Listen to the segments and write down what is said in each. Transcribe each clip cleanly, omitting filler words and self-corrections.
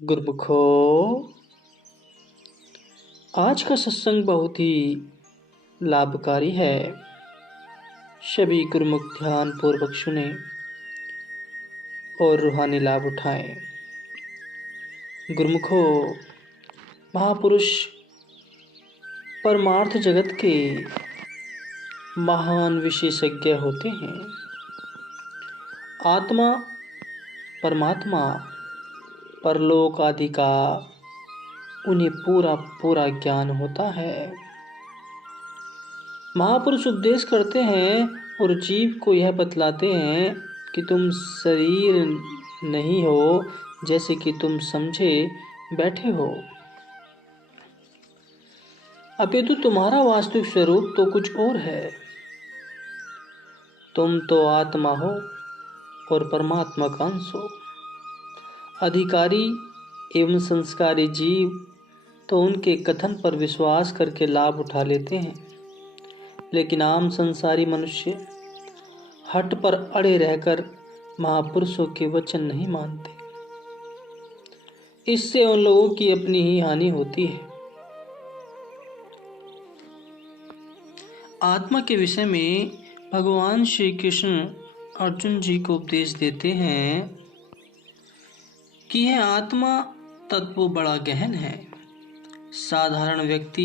गुरमुखो, आज का सत्संग बहुत ही लाभकारी है। सभी गुरुमुख ध्यान पूर्वक सुने और रूहानी लाभ उठाएं। गुरुमुखो, महापुरुष परमार्थ जगत के महान विशेषज्ञ होते हैं। आत्मा, परमात्मा, परलोक आदि का उन्हें पूरा ज्ञान होता है। महापुरुष उपदेश करते हैं और जीव को यह बतलाते हैं कि तुम शरीर नहीं हो, जैसे कि तुम समझे बैठे हो, अपितु तुम्हारा वास्तविक स्वरूप तो कुछ और है। तुम तो आत्मा हो और परमात्मा का अंश हो। अधिकारी एवं संस्कारी जीव तो उनके कथन पर विश्वास करके लाभ उठा लेते हैं, लेकिन आम संसारी मनुष्य हट पर अड़े रहकर महापुरुषों के वचन नहीं मानते। इससे उन लोगों की अपनी ही हानि होती है। आत्मा के विषय में भगवान श्री कृष्ण अर्जुन जी को उपदेश देते हैं कि यह आत्मा तत्व बड़ा गहन है। साधारण व्यक्ति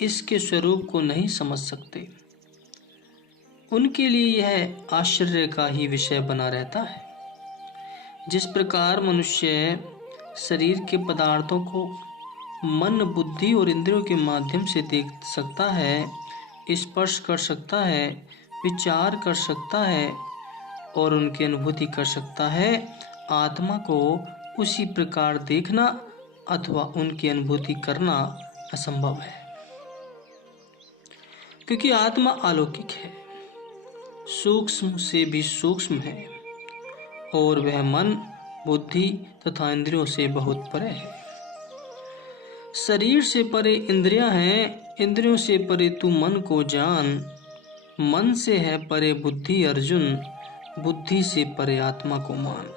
इसके स्वरूप को नहीं समझ सकते। उनके लिए यह आश्चर्य का ही विषय बना रहता है। जिस प्रकार मनुष्य शरीर के पदार्थों को मन, बुद्धि और इंद्रियों के माध्यम से देख सकता है, स्पर्श कर सकता है, विचार कर सकता है और उनकी अनुभूति कर सकता है, आत्मा को उसी प्रकार देखना अथवा उनकी अनुभूति करना असंभव है। क्योंकि आत्मा अलौकिक है, सूक्ष्म से भी सूक्ष्म है और वह मन, बुद्धि तथा इंद्रियों से बहुत परे है। शरीर से परे इंद्रियां हैं, इंद्रियों से परे तू मन को जान। मन से है परे बुद्धि अर्जुन, बुद्धि से परे आत्मा को मान।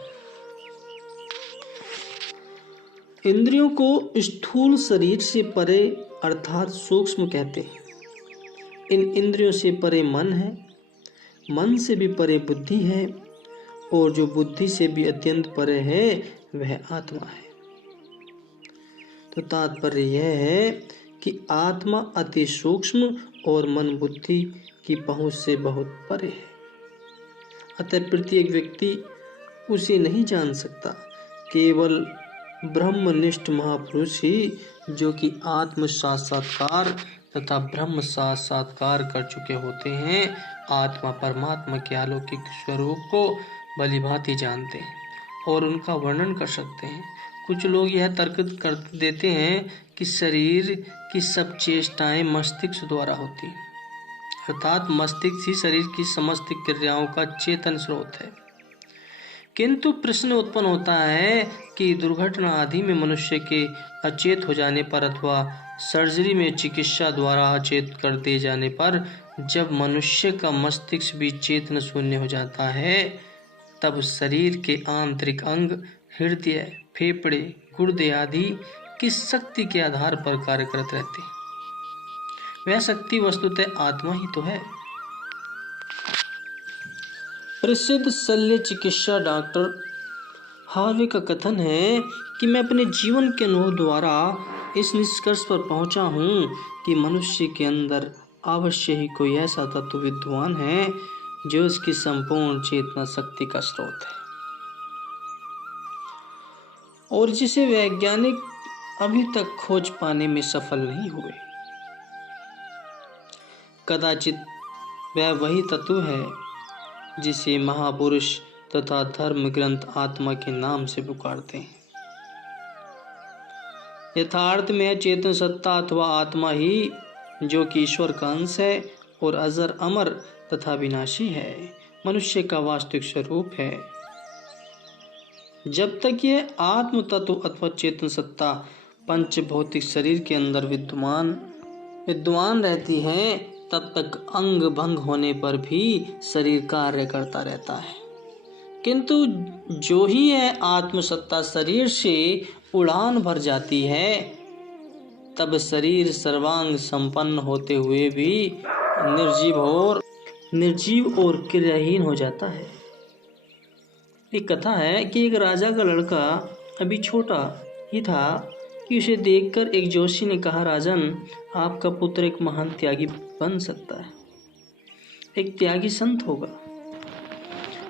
इंद्रियों को स्थूल शरीर से परे अर्थात सूक्ष्म कहते हैं। इन इंद्रियों से परे मन है, मन से भी परे बुद्धि है और जो बुद्धि से भी अत्यंत परे है वह आत्मा है। तो तात्पर्य यह है कि आत्मा अति सूक्ष्म और मन बुद्धि की पहुंच से बहुत परे है। अतः प्रत्येक व्यक्ति उसे नहीं जान सकता। केवल ब्रह्मनिष्ठ महापुरुष ही, जो कि आत्म साक्षात्कार तथा ब्रह्म साक्षात्कार कर चुके होते हैं, आत्मा परमात्मा के अलौकिक स्वरूप को भलीभांति जानते हैं और उनका वर्णन कर सकते हैं। कुछ लोग यह तर्क कर देते हैं कि शरीर की सब चेष्टाएं मस्तिष्क द्वारा होती हैं, अर्थात मस्तिष्क ही शरीर की समस्त क्रियाओं का चेतन स्रोत है। किंतु प्रश्न उत्पन्न होता है कि दुर्घटना आदि में मनुष्य के अचेत हो जाने पर अथवा सर्जरी में चिकित्सा द्वारा अचेत कर दिए जाने पर जब मनुष्य का मस्तिष्क भी चेतन शून्य हो जाता है, तब शरीर के आंतरिक अंग, हृदय, फेफड़े, गुर्दे आदि किस शक्ति के आधार पर कार्य करते रहते हैं? वह शक्ति वस्तुतः आत्मा ही तो है। प्रसिद्ध शल्य चिकित्सा डॉक्टर हार्वे का कथन है कि मैं अपने जीवन के अनुभव द्वारा इस निष्कर्ष पर पहुंचा हूं कि मनुष्य के अंदर अवश्य ही कोई ऐसा तत्व विद्वान है जो उसकी संपूर्ण चेतना शक्ति का स्रोत है और जिसे वैज्ञानिक अभी तक खोज पाने में सफल नहीं हुए। कदाचित वह वही तत्व है जिसे महापुरुष तथा धर्म ग्रंथ आत्मा के नाम से पुकारते हैं। यथार्थ में चेतन सत्ता अथवा आत्मा ही, जो कि ईश्वर का अंश है और अजर अमर तथा विनाशी है, मनुष्य का वास्तविक स्वरूप है। जब तक यह आत्म तत्व अथवा चेतन सत्ता पंच भौतिक शरीर के अंदर विद्वान रहती है, तब तक अंग भंग होने पर भी शरीर कार्य करता रहता है। किंतु जो ही यह आत्मसत्ता शरीर से उड़ान भर जाती है, तब शरीर सर्वांग संपन्न होते हुए भी निर्जीव और क्रियाहीन हो जाता है। एक कथा है कि एक राजा का लड़का अभी छोटा ही था कि उसे देखकर एक जोशी ने कहा, राजन, आपका पुत्र एक महान त्यागी बन सकता है, एक त्यागी संत होगा।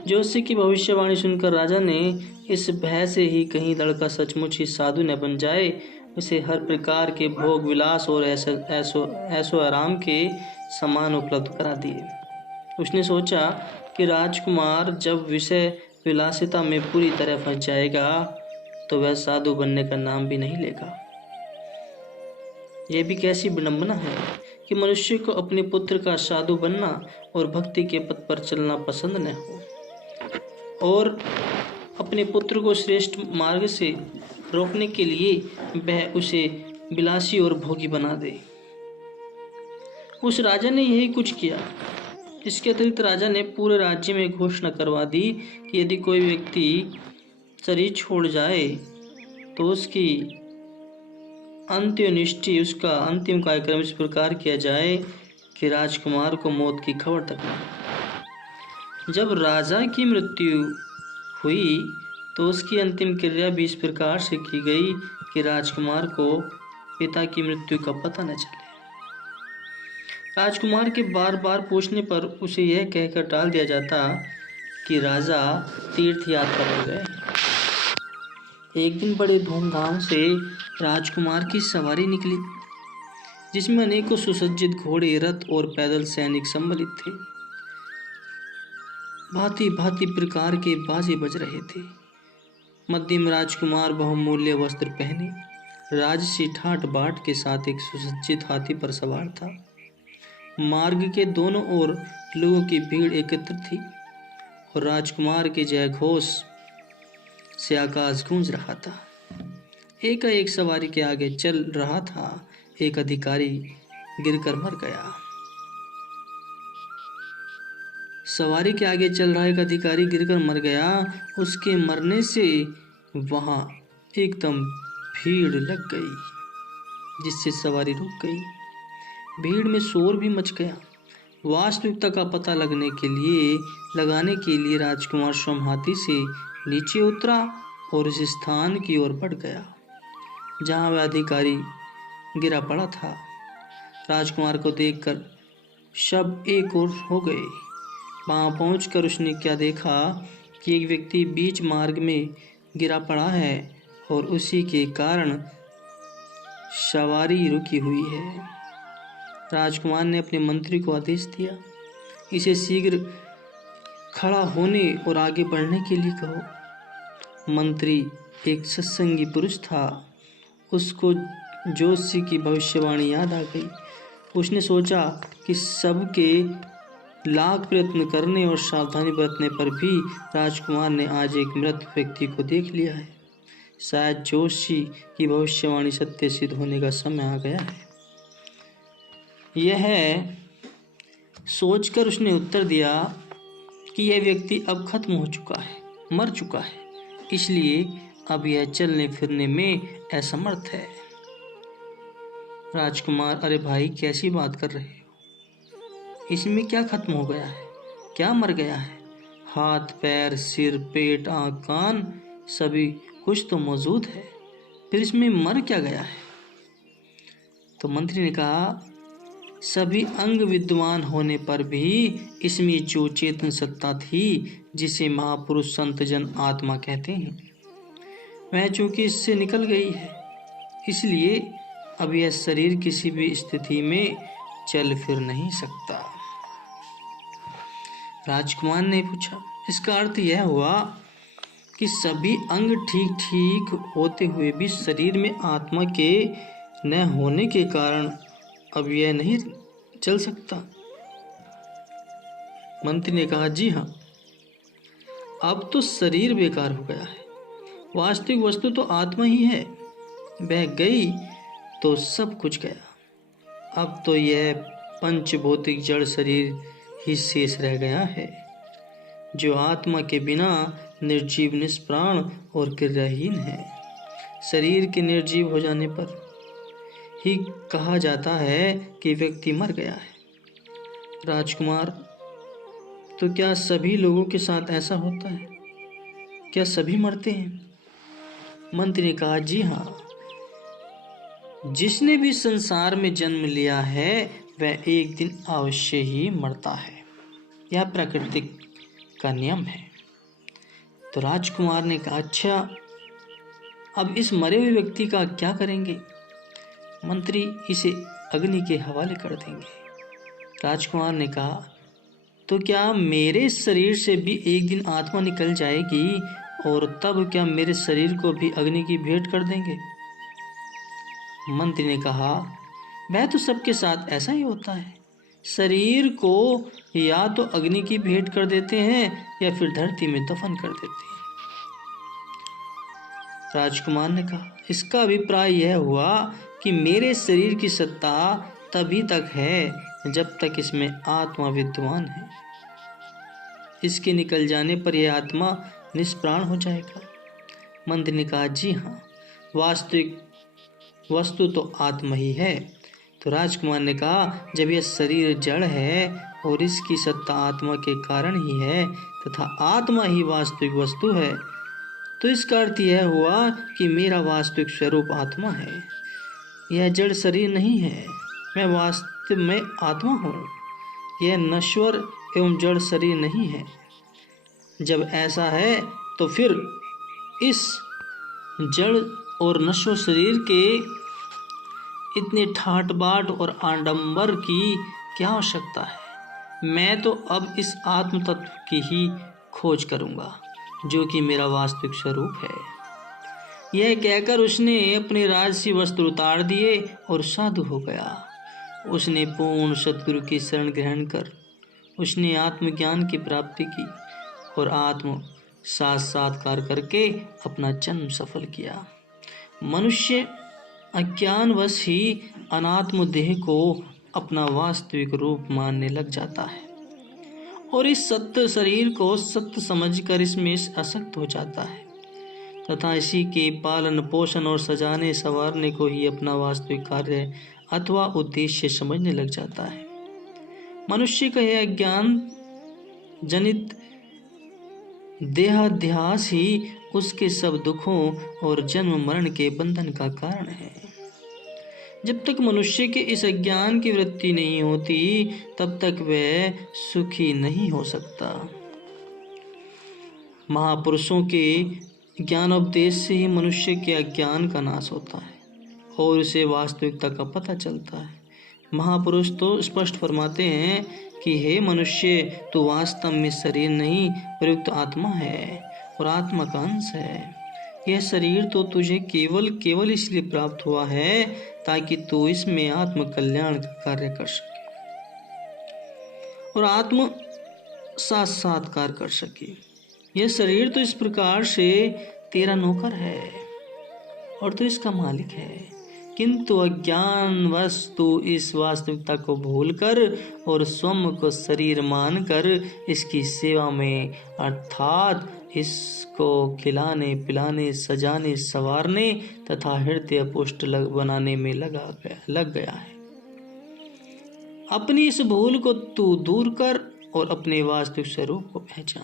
जोशी की भविष्यवाणी सुनकर राजा ने इस भय से ही कहीं लड़का सचमुच ही साधु न बन जाए, उसे हर प्रकार के भोग विलास और ऐसो आराम के सामान उपलब्ध करा दिए। उसने सोचा कि राजकुमार जब विषय विलासिता में पूरी तरह फंस जाएगा तो वह साधु बनने का नाम भी नहीं लेगा। यह भी कैसी विडंबना है कि मनुष्य को अपने पुत्र का साधु बनना और भक्ति के पथ पर चलना पसंद न हो, और अपने पुत्र को श्रेष्ठ मार्ग से रोकने के लिए वह उसे विलासी और भोगी बना दे। उस राजा ने यही कुछ किया। इसके अतिरिक्त राजा ने पूरे राज्य में घोषणा करवा दी कि यदि कोई व्यक्ति शरीर छोड़ जाए तो उसकी अंत्यनिष्ठि, उसका अंतिम कार्यक्रम इस प्रकार किया जाए कि राजकुमार को मौत की खबर तक न। जब राजा की मृत्यु हुई तो उसकी अंतिम क्रिया भी इस प्रकार से की गई कि राजकुमार को पिता की मृत्यु का पता न चले। राजकुमार के बार बार पूछने पर उसे यह कहकर टाल दिया जाता कि राजा तीर्थ यात्रा पर गए। एक दिन बड़े धूमधाम से राजकुमार की सवारी निकली, जिसमें अनेकों सुसज्जित घोड़े, रथ और पैदल सैनिक सम्मिलित थे। भांति भांति प्रकार के बाजे बज रहे थे। मध्यम राजकुमार बहुमूल्य वस्त्र पहने राजसी ठाट बाट के साथ एक सुसज्जित हाथी पर सवार था। मार्ग के दोनों ओर लोगों की भीड़ एकत्र थी और राजकुमार के जय घोष से आकाश गूंज रहा था। एकाएक सवारी के आगे चल रहा था एक अधिकारी गिरकर मर गया। सवारी के आगे चल रहा एक अधिकारी गिरकर मर गया। उसके मरने से वहां एकदम भीड़ लग गई, जिससे सवारी रुक गई। भीड़ में शोर भी मच गया। वास्तविकता का पता लगाने के लिए राजकुमार स्वयं हाथी से नीचे उतरा और उस स्थान की ओर बढ़ गया जहां वह अधिकारी गिरा पड़ा था। राजकुमार को देखकर सब एक ओर हो गए। वहां पहुंचकर उसने क्या देखा कि एक व्यक्ति बीच मार्ग में गिरा पड़ा है और उसी के कारण सवारी रुकी हुई है। राजकुमार ने अपने मंत्री को आदेश दिया, इसे शीघ्र खड़ा होने और आगे बढ़ने के लिए कहो। मंत्री एक सत्संगी पुरुष था। उसको जोशी की भविष्यवाणी याद आ गई। उसने सोचा कि सबके लाख प्रयत्न करने और सावधानी बरतने पर भी राजकुमार ने आज एक मृत व्यक्ति को देख लिया है। शायद जोशी की भविष्यवाणी सत्य सिद्ध होने का समय आ गया है। यह सोचकर उसने उत्तर दिया कि यह व्यक्ति अब खत्म हो चुका है, मर चुका है, इसलिए अब यह चलने फिरने में असमर्थ है। राजकुमार, अरे भाई, कैसी बात कर रहे हो? इसमें क्या खत्म हो गया है? क्या मर गया है? हाथ, पैर, सिर, पेट, आँख, कान सभी कुछ तो मौजूद है, फिर इसमें मर क्या गया है? तो मंत्री ने कहा, सभी अंग विद्वान होने पर भी इसमें जो चेतन सत्ता थी जिसे महापुरुष संत जन आत्मा कहते हैं, वह चूंकि इससे निकल गई है, इसलिए अब यह शरीर किसी भी स्थिति में चल फिर नहीं सकता। राजकुमार ने पूछा, इसका अर्थ यह हुआ कि सभी अंग ठीक ठीक होते हुए भी शरीर में आत्मा के न होने के कारण अब यह नहीं चल सकता? मंत्री ने कहा, जी हाँ, अब तो शरीर बेकार हो गया है। वास्तविक वस्तु तो आत्मा ही है। वह गई तो सब कुछ गया। अब तो यह पंचभौतिक जड़ शरीर ही शेष रह गया है। जो आत्मा के बिना निर्जीव, निष्प्राण और क्रियाहीन है। शरीर के निर्जीव हो जाने पर ही कहा जाता है कि व्यक्ति मर गया है। राजकुमार, तो क्या सभी लोगों के साथ ऐसा होता है? क्या सभी मरते हैं? मंत्री ने कहा, जी हाँ, जिसने भी संसार में जन्म लिया है वह एक दिन अवश्य ही मरता है। यह प्रकृति का नियम है। तो राजकुमार ने कहा, अच्छा, अब इस मरे हुए व्यक्ति का क्या करेंगे? मंत्री, इसे अग्नि के हवाले कर देंगे। राजकुमार ने कहा, तो क्या मेरे शरीर से भी एक दिन आत्मा निकल जाएगी और तब क्या मेरे शरीर को भी अग्नि की भेंट कर देंगे? मंत्री ने कहा, वह तो सबके साथ ऐसा ही होता है। शरीर को या तो अग्नि की भेंट कर देते हैं या फिर धरती में दफन कर देते हैं। राजकुमार ने कहा, इसका अभिप्राय यह हुआ कि मेरे शरीर की सत्ता तभी तक है जब तक इसमें आत्मा विद्यमान है। इसके निकल जाने पर यह आत्मा निष्प्राण हो जाएगा। मंत्री ने कहा, जी हाँ, वास्तविक वस्तु तो आत्मा ही है। तो राजकुमार ने कहा, जब यह शरीर जड़ है और इसकी सत्ता आत्मा के कारण ही है तथा आत्मा ही वास्तविक वस्तु है, तो इसका अर्थ यह हुआ कि मेरा वास्तविक स्वरूप आत्मा है। यह जड़ शरीर नहीं है, मैं वास्तव में आत्मा हूँ। यह नश्वर एवं जड़ शरीर नहीं है। जब ऐसा है तो फिर इस जड़ और नश्वर शरीर के इतने ठाट बाट और आडंबर की क्या आवश्यकता है? मैं तो अब इस आत्म तत्व की ही खोज करूंगा जो कि मेरा वास्तविक स्वरूप है। यह कहकर उसने अपने राजसी वस्त्र उतार दिए और साधु हो गया। उसने पूर्ण सद्गुरु की शरण ग्रहण कर उसने आत्मज्ञान की प्राप्ति की और आत्म साक्षात्कार करके अपना जन्म सफल किया। मनुष्य अज्ञानवश ही अनात्म देह को अपना वास्तविक रूप मानने लग जाता है और इस सत्य शरीर को सत्य समझकर इसमें आसक्त हो जाता है तथा इसी के पालन पोषण और सजाने संवारने को ही अपना वास्तविक कार्य अथवा उद्देश्य समझने लग जाता है। मनुष्य का यह अज्ञान जनित देहाध्यास ही उसके सब दुखों और जन्म मरण के बंधन का कारण है। जब तक मनुष्य के इस अज्ञान की वृत्ति नहीं होती तब तक वह सुखी नहीं हो सकता। महापुरुषों के ज्ञानोपदेश से ही मनुष्य के अज्ञान का नाश होता है और उसे वास्तविकता का पता चलता है। महापुरुष तो स्पष्ट फरमाते हैं कि हे मनुष्य, तू वास्तव में शरीर नहीं प्रयुक्त आत्मा है और आत्मा का अंश है। यह शरीर तो तुझे केवल इसलिए प्राप्त हुआ है ताकि तू इसमें आत्म कल्याण का कार्य कर सके और आत्म साक्षात्कार कर सके। यह शरीर तो इस प्रकार से तेरा नौकर है और तू इसका मालिक है, किंतु अज्ञानवश तू इस वास्तविकता को भूलकर और स्वयं को शरीर मानकर इसकी सेवा में अर्थात इसको खिलाने पिलाने सजाने संवारने तथा हृदय पुष्ट बनाने में लग गया है। अपनी इस भूल को तू दूर कर और अपने वास्तविक स्वरूप को पहचान।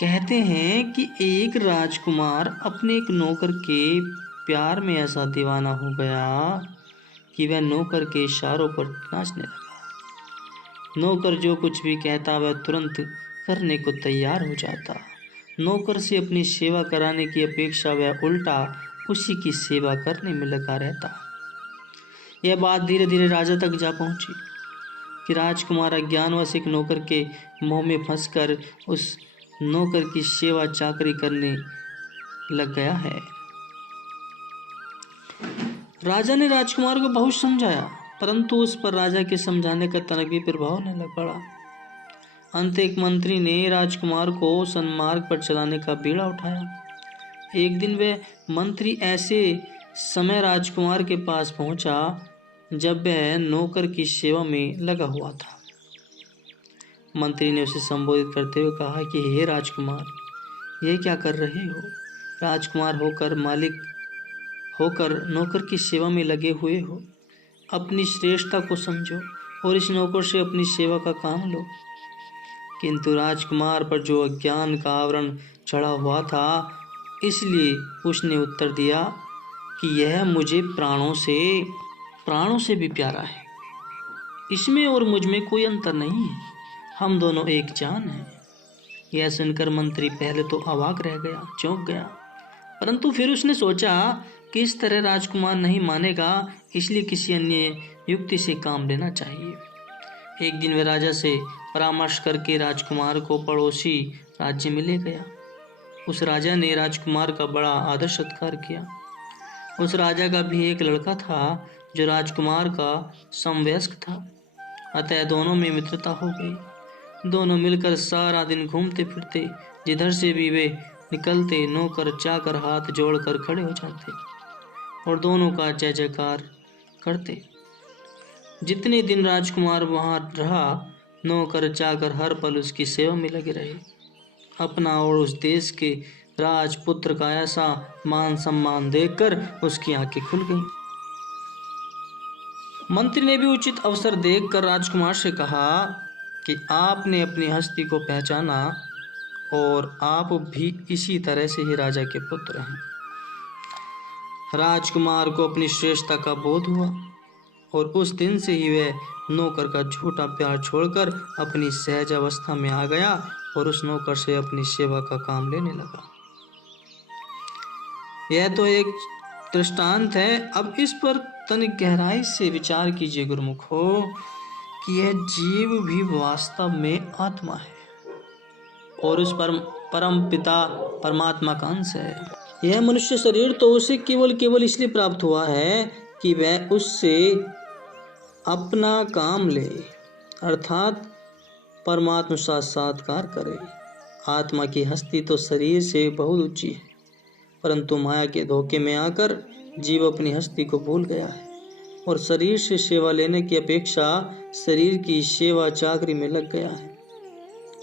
कहते हैं कि एक राजकुमार अपने एक नौकर के प्यार में ऐसा दीवाना हो गया कि वह नौकर के इशारों पर नाचने लगा। नौकर जो कुछ भी कहता वह तुरंत करने को तैयार हो जाता। नौकर से अपनी सेवा कराने की अपेक्षा वह उल्टा उसी की सेवा करने में लगा रहता। यह बात धीरे धीरे राजा तक जा पहुंची कि राजकुमार अज्ञानवश एक नौकर के मोह में फंसकर उस नौकर की सेवा चाकरी करने लग गया है। राजा ने राजकुमार को बहुत समझाया, परंतु उस पर राजा के समझाने का तनिक भी प्रभाव न लग पड़ा। अंत एक मंत्री ने राजकुमार को सन्मार्ग पर चलाने का बीड़ा उठाया। एक दिन वह मंत्री ऐसे समय राजकुमार के पास पहुंचा जब वह नौकर की सेवा में लगा हुआ था। मंत्री ने उसे संबोधित करते हुए कहा कि हे राजकुमार, ये क्या कर रहे हो? राजकुमार होकर, मालिक होकर नौकर की सेवा में लगे हुए हो। अपनी श्रेष्ठता को समझो और इस नौकर से अपनी सेवा का काम लो। किंतु राजकुमार पर जो अज्ञान का आवरण चढ़ा हुआ था, इसलिए उसने उत्तर दिया कि यह मुझे प्राणों से भी प्यारा है। इसमें और मुझ में कोई अंतर नहीं है, हम दोनों एक जान हैं। यह सुनकर मंत्री पहले तो अवाक रह गया, चौंक गया, परंतु फिर उसने सोचा कि इस तरह राजकुमार नहीं मानेगा, इसलिए किसी अन्य युक्ति से काम लेना चाहिए। एक दिन वह राजा से परामर्श करके राजकुमार को पड़ोसी राज्य में ले गया। उस राजा ने राजकुमार का बड़ा आदर सत्कार किया। उस राजा का भी एक लड़का था जो राजकुमार का समवयस्क था, अतः दोनों में मित्रता हो गई। दोनों मिलकर सारा दिन घूमते फिरते, जिधर से भी वे निकलते नौकर चाकर हाथ जोड़कर खड़े हो जाते और दोनों का जय जयकार करते। जितने दिन राजकुमार वहां रहा, नौकर चाकर हर पल उसकी सेवा में लगे रहे। अपना और उस देश के राजपुत्र का ऐसा मान सम्मान देखकर उसकी आंखें खुल गईं। मंत्री ने भी उचित अवसर देखकर राजकुमार से कहा कि आपने अपनी हस्ती को पहचाना और आप भी इसी तरह से ही राजा के पुत्र हैं। राजकुमार को अपनी श्रेष्ठता का बोध हुआ और उस दिन से ही वह नौकर का झूठा प्यार छोड़कर अपनी सहज अवस्था में आ गया और उस नौकर से अपनी सेवा का काम लेने लगा। यह तो एक दृष्टांत है। अब इस पर तनिक गहराई से विचार कीजिए गुरुमुखो कि यह जीव भी वास्तव में आत्मा है और उस परम पिता परमात्मा का अंश है। यह मनुष्य शरीर तो उसे केवल इसलिए प्राप्त हुआ है कि वह उससे अपना काम ले, अर्थात परमात्मा साक्षात्कार करे। आत्मा की हस्ती तो शरीर से बहुत ऊंची है, परंतु माया के धोखे में आकर जीव अपनी हस्ती को भूल गया है और शरीर से सेवा लेने की अपेक्षा शरीर की सेवा चाकरी में लग गया है।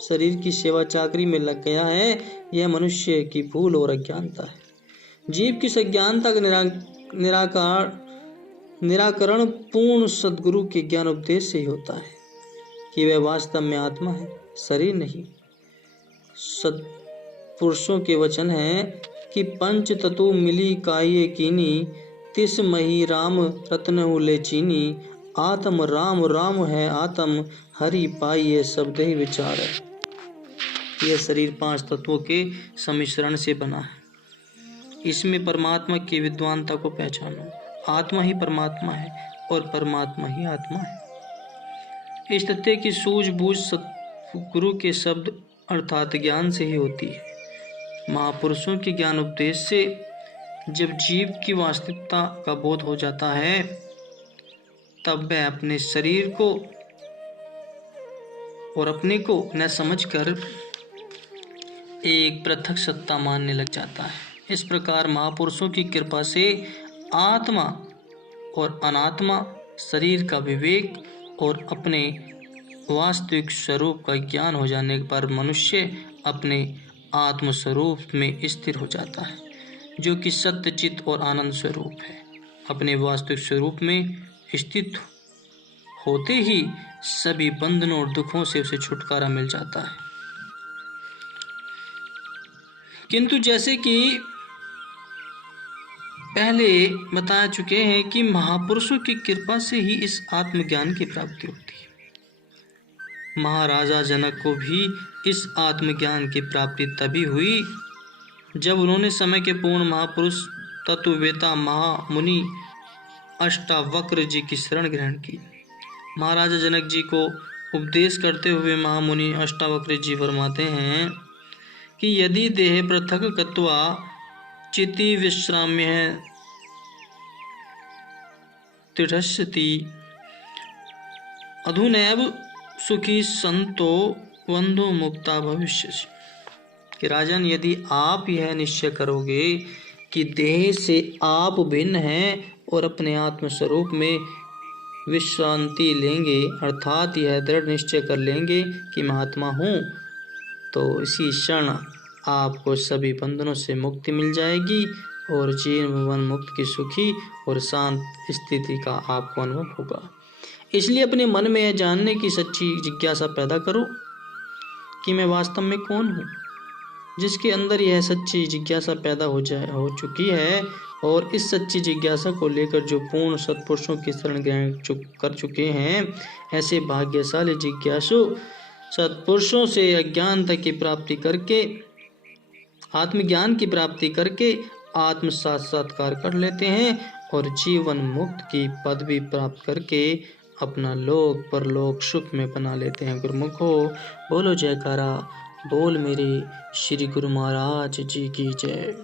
शरीर की सेवा चाकरी में लग गया है। यह मनुष्य की भूल और अज्ञानता है। जीव की अज्ञानता का निराकरण पूर्ण सद्गुरु के ज्ञान उपदेश से ही होता है कि वह वास्तव में आत्मा है, शरीर नहीं। सत्पुरुषों के वचन है कि पंच तत्व मिली काये कीनी, तिस मही राम रत्न ले चीनी। आत्म राम राम है आत्म, हरि पाइये सब देह विचार। यह शरीर 5 तत्वों के सम्मिश्रण से बना है। इसमें परमात्मा की विद्वानता को पहचानो। आत्मा ही परमात्मा है और परमात्मा ही आत्मा है। इस तथ्य की सूझबूझ सतगुरु के शब्द अर्थात ज्ञान से ही होती है। महापुरुषों के ज्ञान उपदेश से जब जीव की वास्तविकता का बोध हो जाता है, तब वह अपने शरीर को और अपने को न समझकर एक पृथक सत्ता मानने लग जाता है। इस प्रकार महापुरुषों की कृपा से आत्मा और अनात्मा, शरीर का विवेक और अपने वास्तविक स्वरूप का ज्ञान हो जाने पर मनुष्य अपने आत्म स्वरूप में स्थिर हो जाता है, जो कि सत्य, चित्त और आनंद स्वरूप है। अपने वास्तविक स्वरूप में स्थित होते ही सभी बंधनों और दुखों से उसे छुटकारा मिल जाता है। किंतु जैसे कि पहले बता चुके हैं कि महापुरुषों की कृपा से ही इस आत्मज्ञान की प्राप्ति होती है। महाराजा जनक को भी इस आत्मज्ञान की प्राप्ति तभी हुई जब उन्होंने समय के पूर्ण महापुरुष तत्ववेता महामुनि अष्टावक्र जी की शरण ग्रहण की। महाराजा जनक जी को उपदेश करते हुए महामुनि अष्टावक्र जी फरमाते हैं कि यदि देह पृथक कत्वा चिति विश्राम्य तिष्ठति अधुनैव सुखी संतो बंधु मुक्ता भविष्य। कि राजन, यदि आप यह निश्चय करोगे कि देह से आप भिन्न हैं और अपने आत्म स्वरूप में विश्रांति लेंगे, अर्थात यह दृढ़ निश्चय कर लेंगे कि मैं आत्मा हूँ, तो इसी क्षण आपको सभी बंधनों से मुक्ति मिल जाएगी और जीवन मुक्त की सुखी और शांत स्थिति का आपको अनुभव होगा। इसलिए अपने मन में यह जानने की सच्ची जिज्ञासा पैदा करो कि मैं वास्तव में कौन हूँ। जिसके अंदर यह सच्ची जिज्ञासा पैदा हो चुकी है और इस सच्ची जिज्ञासा को लेकर जो पूर्ण सत्पुरुषों की शरण ग्रहण कर चुके हैं, ऐसे भाग्यशाली जिज्ञासु सत्पुरुषों से अज्ञानता की प्राप्ति करके, आत्मज्ञान की प्राप्ति करके आत्म साक्षात्कार कर लेते हैं और जीवन मुक्त की पदवी प्राप्त करके अपना लोक परलोक सुख में बना लेते हैं। गुरुमुखो बोलो जयकारा, बोल मेरे श्री गुरु महाराज जी की जय।